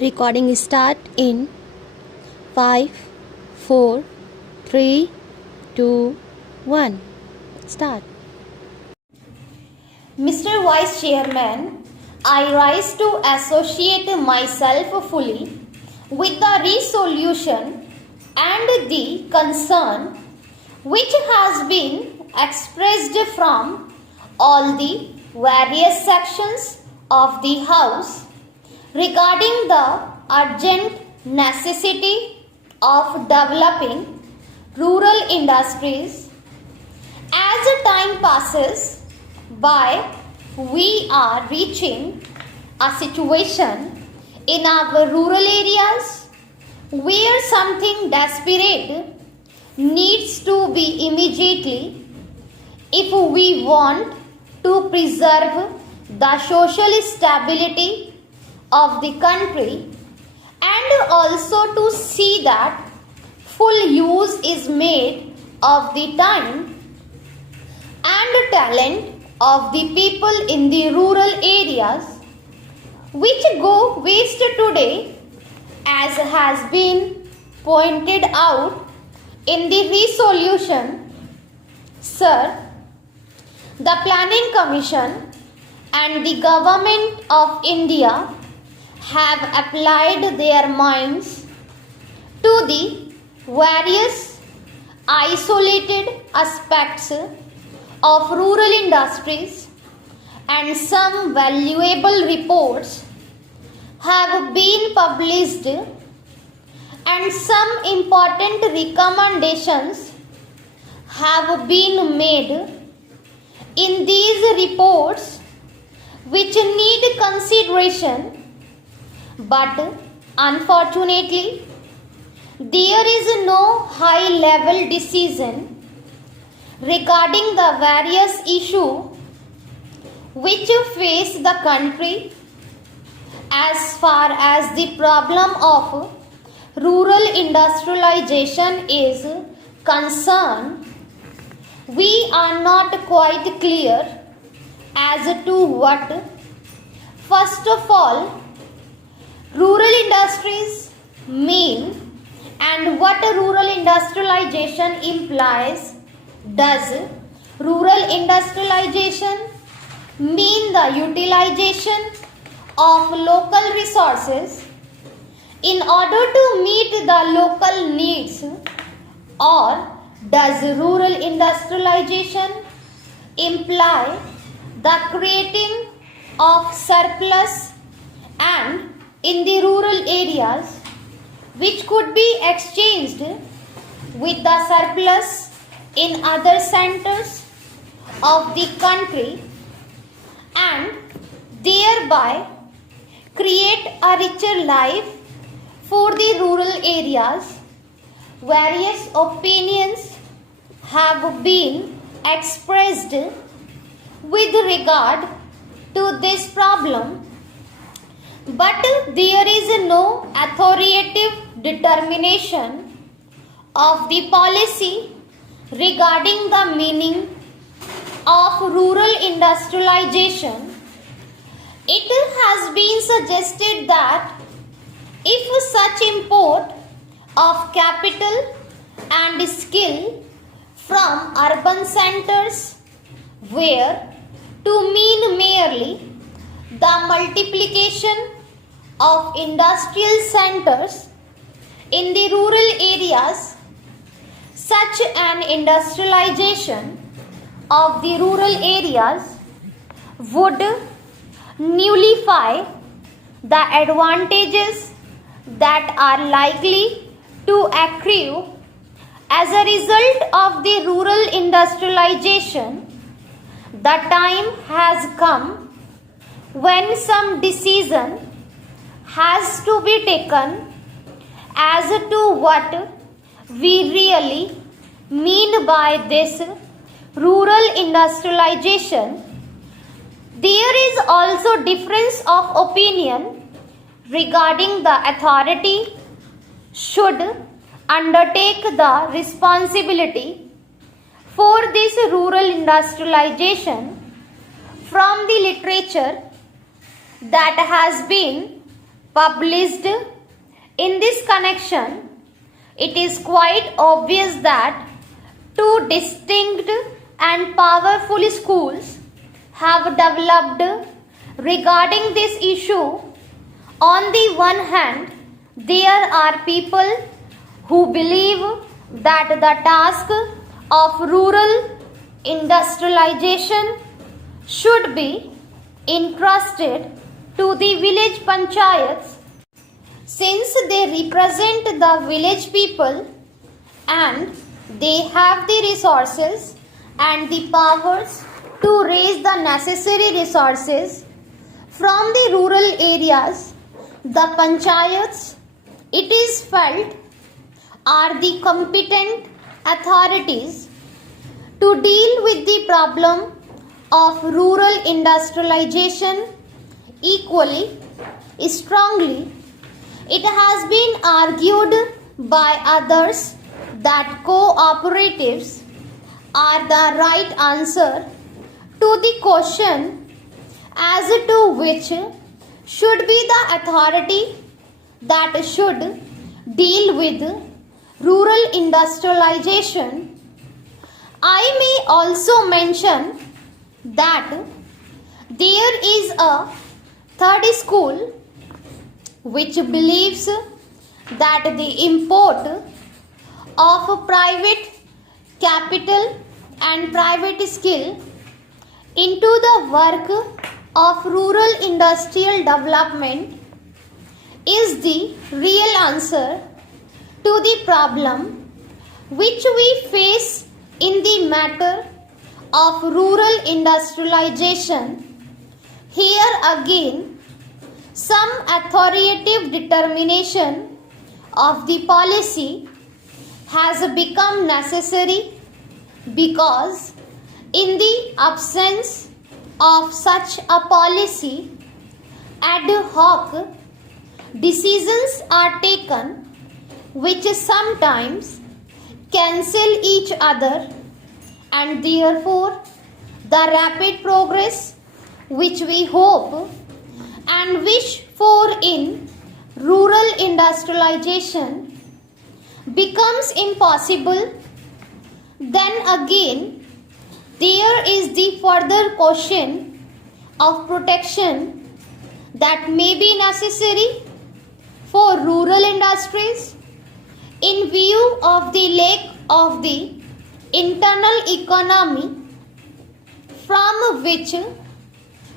Recording start in 5, 4, 3, 2, 1. Start. Mr. Vice Chairman, I rise to associate myself fully with the resolution and the concern which has been expressed from all the various sections of the House regarding the urgent necessity of developing rural industries. As time passes by, we are reaching a situation in our rural areas where something desperate needs to be immediately if we want to preserve the social stability of the country and also to see that full use is made of the time and talent of the people in the rural areas which go waste today, as has been pointed out in the resolution. Sir, the Planning Commission and the Government of India have applied their minds to the various isolated aspects of rural industries, and some valuable reports have been published and some important recommendations have been made in these reports which need consideration, but unfortunately there is no high level decision regarding the various issues which face the country. As far as the problem of rural industrialization is concerned, we are not quite clear as to what, first of all, rural industries mean and what rural industrialization implies. Does rural industrialization mean the utilization of local resources in order to meet the local needs, or does rural industrialization imply the creating of surplus and in the rural areas which could be exchanged with the surplus in other centers of the country and thereby create a richer life for the rural areas? Various opinions have been expressed with regard to this problem, but there is no authoritative determination of the policy regarding the meaning of rural industrialization. It has been suggested that if such import of capital and skill from urban centers were to mean merely the multiplication of industrial centers in the rural areas, such an industrialization of the rural areas would nullify the advantages that are likely to accrue as a result of the rural industrialization. The time has come when some decision has to be taken as to what we really mean by this rural industrialization. There is also difference of opinion regarding the authority should undertake the responsibility for this rural industrialization. From the literature that has been published. In this connection, it is quite obvious that two distinct and powerful schools have developed regarding this issue. On the one hand, there are people who believe that the task of rural industrialization should be entrusted to the village panchayats since they represent the village people and they have the resources and the powers to raise the necessary resources from the rural areas. The panchayats, it is felt, are the competent authorities to deal with the problem of rural industrialization equally strongly. It has been argued by others that cooperatives are the right answer to the question as to which should be the authority that should deal with rural industrialization. I may also mention that there is a third school which believes that the import of private capital and private skill into the work of rural industrial development is the real answer to the problem which we face in the matter of rural industrialization. Here again, some authoritative determination of the policy has become necessary because in the absence of such a policy, ad hoc decisions are taken which sometimes cancel each other, and therefore the rapid progress which we hope and wish for in rural industrialization becomes impossible. Then again, there is the further question of protection that may be necessary for rural industries in view of the lack of the internal economy from which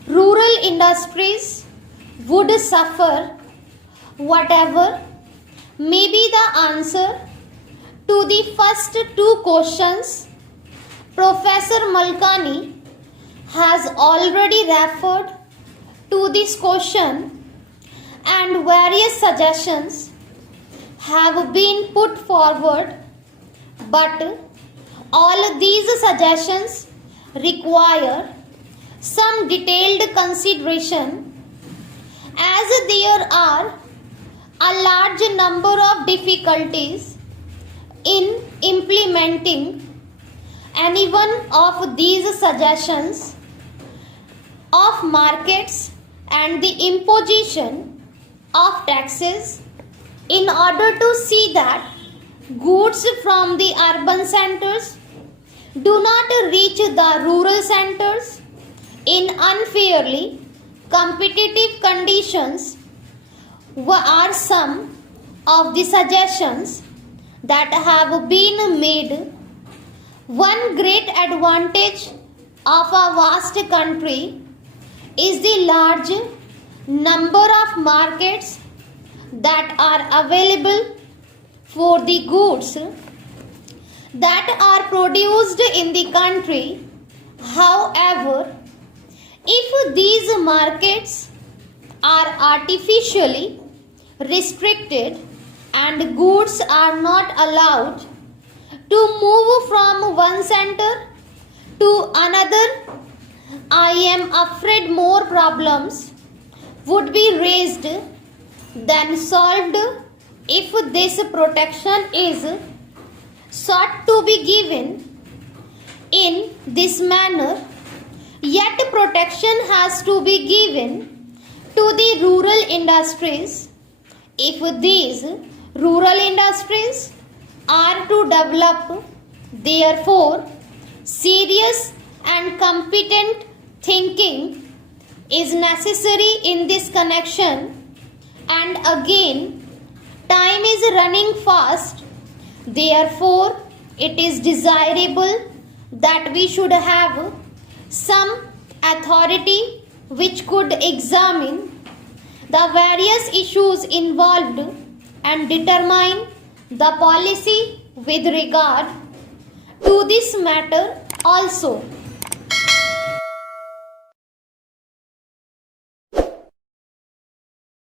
rural industries would suffer. Whatever may be the answer to the first two questions, Professor Malkani has already referred to this question and various suggestions have been put forward, but all these suggestions require some detailed consideration as there are a large number of difficulties in implementing any one of these suggestions of markets and the imposition of taxes in order to see that goods from the urban centers do not reach the rural centers in unfairly competitive conditions are some of the suggestions that have been made. One great advantage of a vast country is the large number of markets that are available for the goods that are produced in the country. However, if these markets are artificially restricted and goods are not allowed to move from one center to another, I am afraid more problems would be raised than solved if this protection is sought to be given in this manner. Yet protection has to be given to the rural industries If these rural industries are to develop, therefore, serious and competent thinking is necessary in this connection. And again, time is running fast, therefore, it is desirable that we should have some authority which could examine the various issues involved and determine the policy with regard to this matter also.